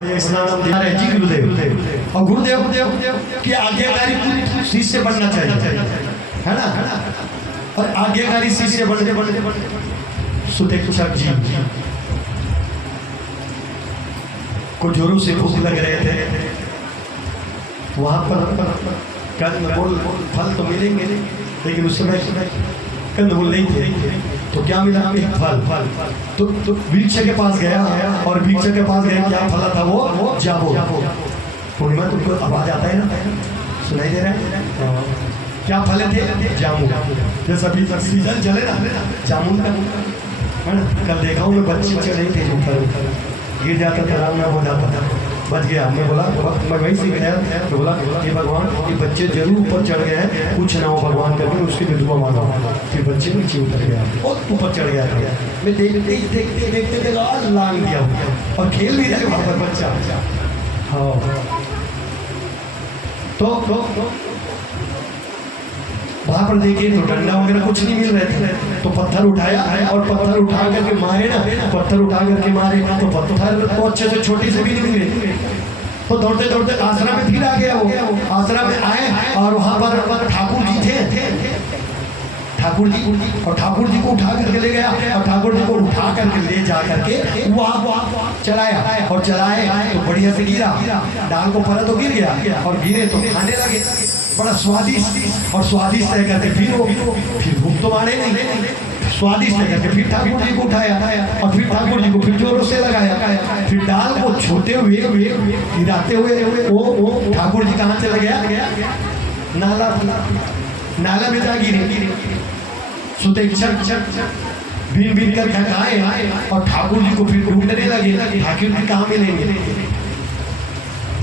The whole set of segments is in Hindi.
स्नान दे रहे जी गुरुदेव और गुरुदेव की आज्ञाकारी शिष्य बनना चाहिए, है ना। और आज्ञाकारी शिष्य बनते सुतेक्षक जी को जोरों से भूख लग रहे थे। वहां पर कंदमूल फल तो मिलेंगे लेकिन उस समय कंदमूल नहीं थे, तो क्या मिला हमें फल। तो वृक्ष के पास गया और वृक्ष के पास गया, क्या फल था वो जाबो। पूर्णिमा तुमको आवाज आता है ना, सुनाई दे रहा है? क्या फल थे? जामुन। जैसा अभी सीजन चले ना जामुन का, है ना। कल देखा हूँ मैं, बच्चे नहीं थे जो ऊपर गिर जाता था, आराम ना हो जाता था, बच गया। मैं बोला, मैं वहीं से गया तो बोला कि भगवान ये बच्चे जरूर ऊपर चढ़ गए हैं, कुछ ना हो भगवान करके उसके लिए दुआ मांगा। फिर बच्चे नीचे उतर गया और ऊपर चढ़ गया। मैं देखते लांग दिया और खेल भी रहे वहाँ पर बच्चा। हाँ तो वहां पर देखिए तो डंडा वगैरह कुछ नहीं मिल रहे थे, तो पत्थर उठाया और पत्थर उठा करके मारे ना, पत्थर उठा करके मारे तो पत्थर तो अच्छे से छोटी से भी नहीं मिले। तो दौड़ते दौड़ते आश्रम में फिर आ गया वो। आश्रम में आए और वहां पर ठाकुर जी थे, ठाकुर जी, और ठाकुर जी को उठा करके ले गया और ठाकुर जी को उठा करके ले जा करके वहाँ चलाया और चलाए तो बढ़िया से गिरा, डाल को पड़ा तो गिर गया और गिरे तो खाने लगे बड़ा स्वादिष्ट। और स्वादिष्ट है करके फिर भूख तो मारे नहीं, स्वादिष्ट है करके फिर ठाकुर जी को उठाया और फिर ठाकुर जी को फिर जोरों से लगाया। फिर डाल को छूते हुए गिराते हुए वो ठाकुर जी कहाँ चला गया? नाला में जा गिरे। सुतेक्षक बीन बीन कर खाए और ठाकुर जी को फिर ढूंढने लगे, ठाकुर जी कहाँ मिलेंगे?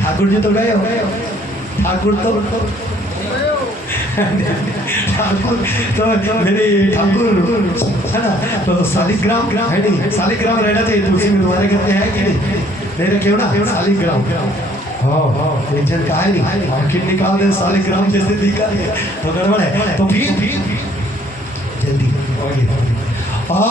ठाकुर जी तो गए हो, ठाकुर तो मेरे ठाकुर है ना, तो शालिग्राम है नहीं, शालिग्राम रहना चाहिए तो उसी में तुम्हारे घर पे है कि नहीं? मेरे क्यों ना शालिग्राम। हाँ एक जन का है नहीं, आखिर निकाल दे शालिग्राम जैसे दिखा तो गड़बड़ है। तो फिर जल्दी और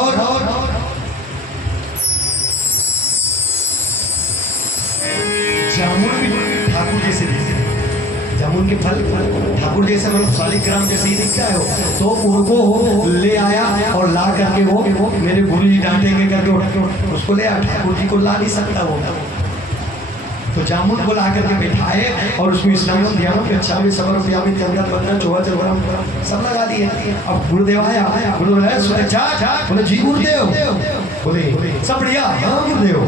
जामुन भी ठाकुर जैसे दिखते, जामुन के फल ठाकुर जैसे मतलब शालिग्राम जैसे ही दिखता है। तो उनको ले आया और ला करके वो मेरे गुरु जी डांटेंगे करके उसको ले आया, ठाकुर जी को ला नहीं सकता वो। तो जामुन को ला करके बैठाए और उसको इस्लाम दिया कि अच्छा में सबर रुपया में चंद्र बंदना चौवा चौरा सब लगा दिए। अब गुरुदेव आया, गुरुदेव आया सुने जा बोले जी गुरुदेव, बोले सब बढ़िया, हाँ गुरुदेव।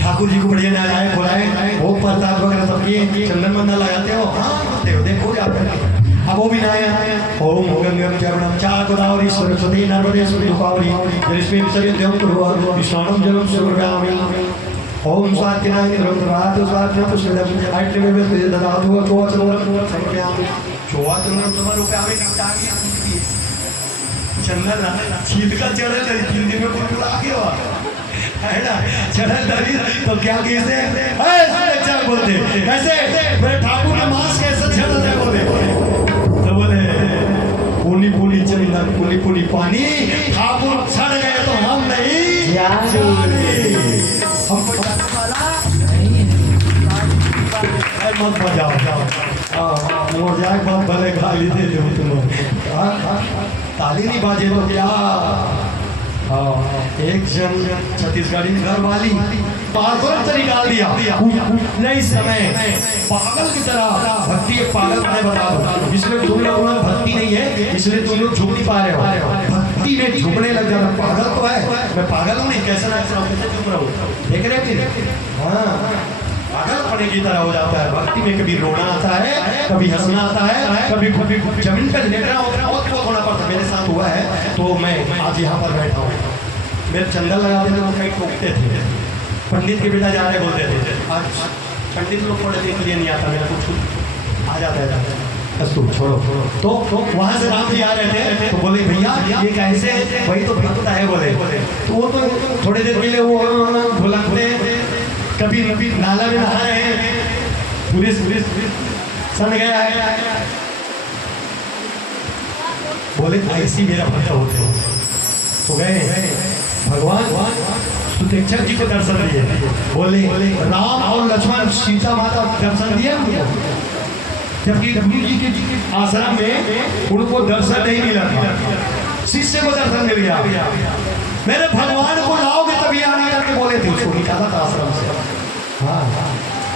ठाकुर जी को बढ़िया ना आए बुलाए, वो प्रसाद वगैरह सब किए, चंदन बंदना लगाते हो, हाँ गुरुदेव देखो आप। अब वो भी ना आया, ओम गंगम चरणम चा गोदावरी सरस्वती नर्मदे सुखावरी जलस्मिन् सन्निधिं कुरु विष्णुं जलं सुरगामि। ओम स्वातिनाय रुद्रात् स्वात्म पुष्पदं आइट्ले में ददातु चोवचनम समर्पयामि। चोवचनम समर्पयामि निकागी चंदन शीत का चढ़े नहीं, हिंदी में बोल आ गया है ना, चढ़े नहीं तो क्या कैसे ऐसे बोलते कैसे मेरे ठाकुर का मांस कैसे चढ़ते बोले पुनी पुनी चंदन पुनी पुनी पानी, ठाकुर सड़ गए तो हम नहीं हम मत बजाओ, मोजाक बहुत भले गाली दे दो तुम, ताली नहीं बाजे तो क्या। एक जन छत्तीसगढ़ी घर वाली पागल से निकाल दिया, नहीं समय पागल की तरह भक्ति एक पागल मैं बता दो, इसलिए तुम लोग भक्ति नहीं है इसलिए तुम लोग झुक नहीं पा रहे हो, भक्ति में झुकने लग जाना। पागल तो है, मैं पागल हूँ नहीं, कैसे ना कैसे चुप रहो, देख रहे फिर हाँ पागल पड़े की तरह हो जाता है। भक्ति में कभी रोना आता है, कभी हंसना आता है, कभी कभी जमीन पर लेटना होना पड़ता। मेरे साथ हुआ है तो मैं आज यहाँ पर बैठा हूँ, मेरे चंदन लगाते थे वो कहीं टोकते थे, पंडित के बेटा जा रहे बोलते थे, आज पंडित लोग पढ़ने के लिए नहीं आता, मेरा कुछ आ जाता है छोड़ो। तो वहाँ से राम जी आ रहे थे तो बोले भैया ये कैसे, वही तो भक्त है बोले। तो वो तो थोड़ी देर के लिए वो भुलकते, कभी नाला में नहा रहे हैं, पुलिस सन गया है, बोले ऐसी मेरा भक्त होते हो। तो गए भगवान सुतेक्षक जी को दर्शन दिए, बोले राम और लक्ष्मण सीता माता दर्शन दिए उनको, जबकि गुरु जी के आश्रम में उनको दर्शन नहीं मिला था, शिष्य को दर्शन मिल गया। मैंने भगवान को लाओगे तभी आने करके बोले थे, उसको निकाला था आश्रम से। हाँ,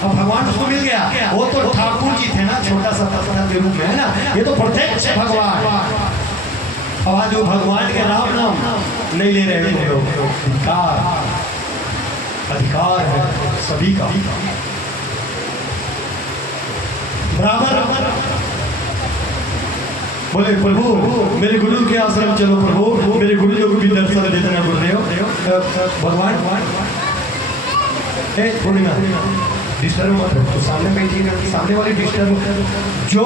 अब भगवान उसको मिल गया। वो तो ठाकुर जी थे ना, छोटा सा तत्व के रूप में है ना, ये तो प्रत्यक्ष भगवान। अब आज वो भगवान के राम नाम नहीं ले रहे हैं लोग। अधिकार है सभी का बराबर। बोले प्रभु मेरे गुरु के आश्रम चलो, प्रभु मेरे गुरु जी को भी दर्शन देते ना गुरुदेव। भगवान थोड़ी ना डिस्टर्ब मत, तो सामने बैठिए, सामने वाली डिस्टर्ब। जो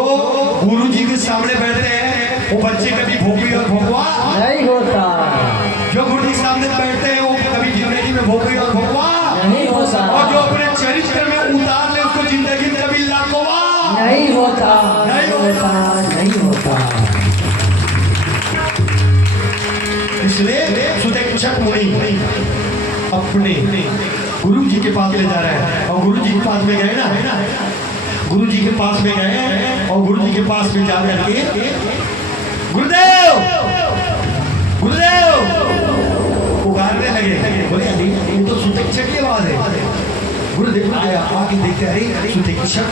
गुरु जी के सामने बैठते हैं वो बच्चे कभी भोपी और भोगवा नहीं होता। जो गुरु जी के सामने बैठते हैं वो कभी जिंदगी में भोपी और भोगवा नहीं होता। और जो अपने चरित्र में उतार ले उसको जिंदगी में कभी लाखोवा नहीं होता। नहीं होता, नहीं होता। इसलिए सुतेक्षक मुनि अपने गुरु जी के पास ले जा रहे हैं, और गुरु जी के पास में गए ना, गुरु जी के पास में गए और गुरु जी के पास में जा करके गुरुदेव गुरुदेव पुकारने लगे। बोले ये तो सुतेक्षक की आवाज है। गुरुदेव आया, आके देखते अरे सुतेक्षक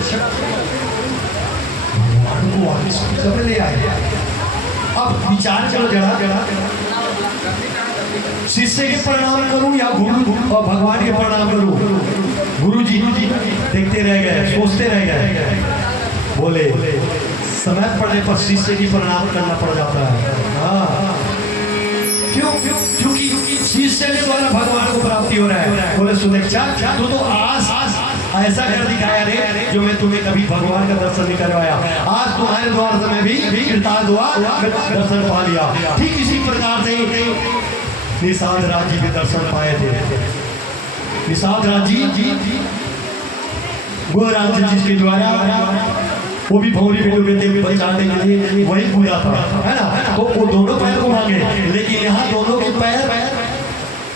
ले आए। अब विचार करो जरा, शिष्य के प्रणाम करूं या गुरु और भगवान के प्रणाम करूं? गुरु जी देखते रह गए, सोचते रह गए। बोले समय पड़ने पर शिष्य की प्रणाम करना पड़ जाता है। हाँ, क्यों? क्योंकि शिष्य के द्वारा भगवान को प्राप्ति हो रहा है। बोले सुतेक्षा तू तो आज ऐसा कर दिखाया रे जो मैं तुम्हें कभी भगवान का दर्शन नहीं करवाया। आज तुम्हारे द्वार से मैं भी कृतार्थ हुआ, दर्शन पा लिया। ठीक इसी प्रकार से निषाद राज जी के दर्शन पाए थे। निषाद राज जी गोराज जिसके द्वारा वो भी भौरी में डूबे थे बचाने के लिए, वही पूरा था, है ना। तो वो दोनों पैर को मांगे, लेकिन यहाँ दोनों के पैर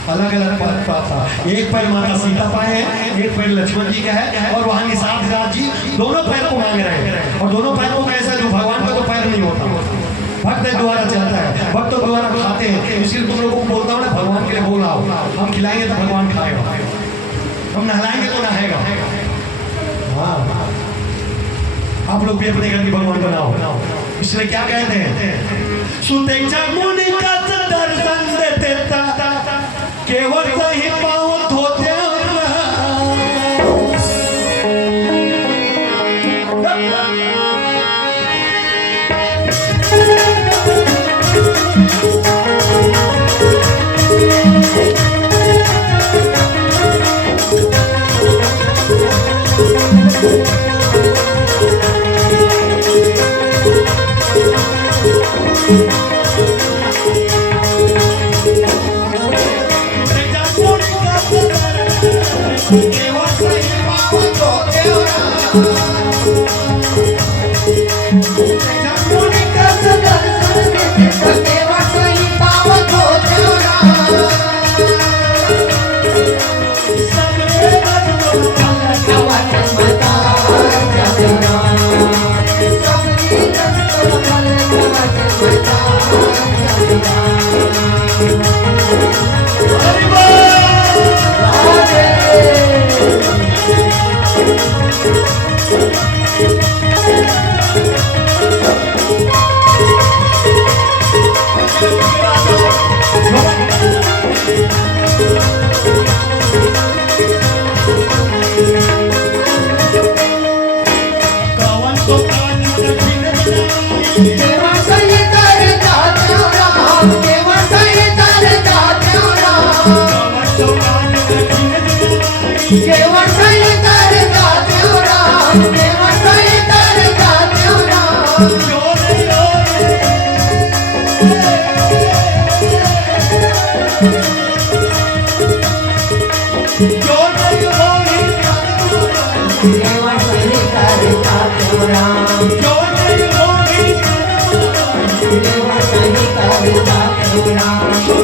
अलग अलग पैर था। एक पैर माता सीता पाए हैं, एक पैर लक्ष्मण जी का है, और वहाँ निषाद राज जी दोनों पैर को मांग रहे हैं। और दोनों पैर को कैसा, जो भगवान का तो पैर नहीं होता, भक्त द्वारा चलता है, भक्तों द्वारा खाते हैं। इसलिए तुम लोगों को बोलता हूँ ना, भगवान के लिए बोला हो, हम खिलाएंगे तो भगवान खाएगा, हम नहलाएंगे तो नहाएगा। हाँ, आप लोग भी अपने घर की भगवान बनाओ। इसलिए क्या कहते हैं, सुतेक्षा मुनि का दर्शन देते केवल सही पाँव धोते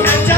Thank you.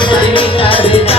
नहीं करता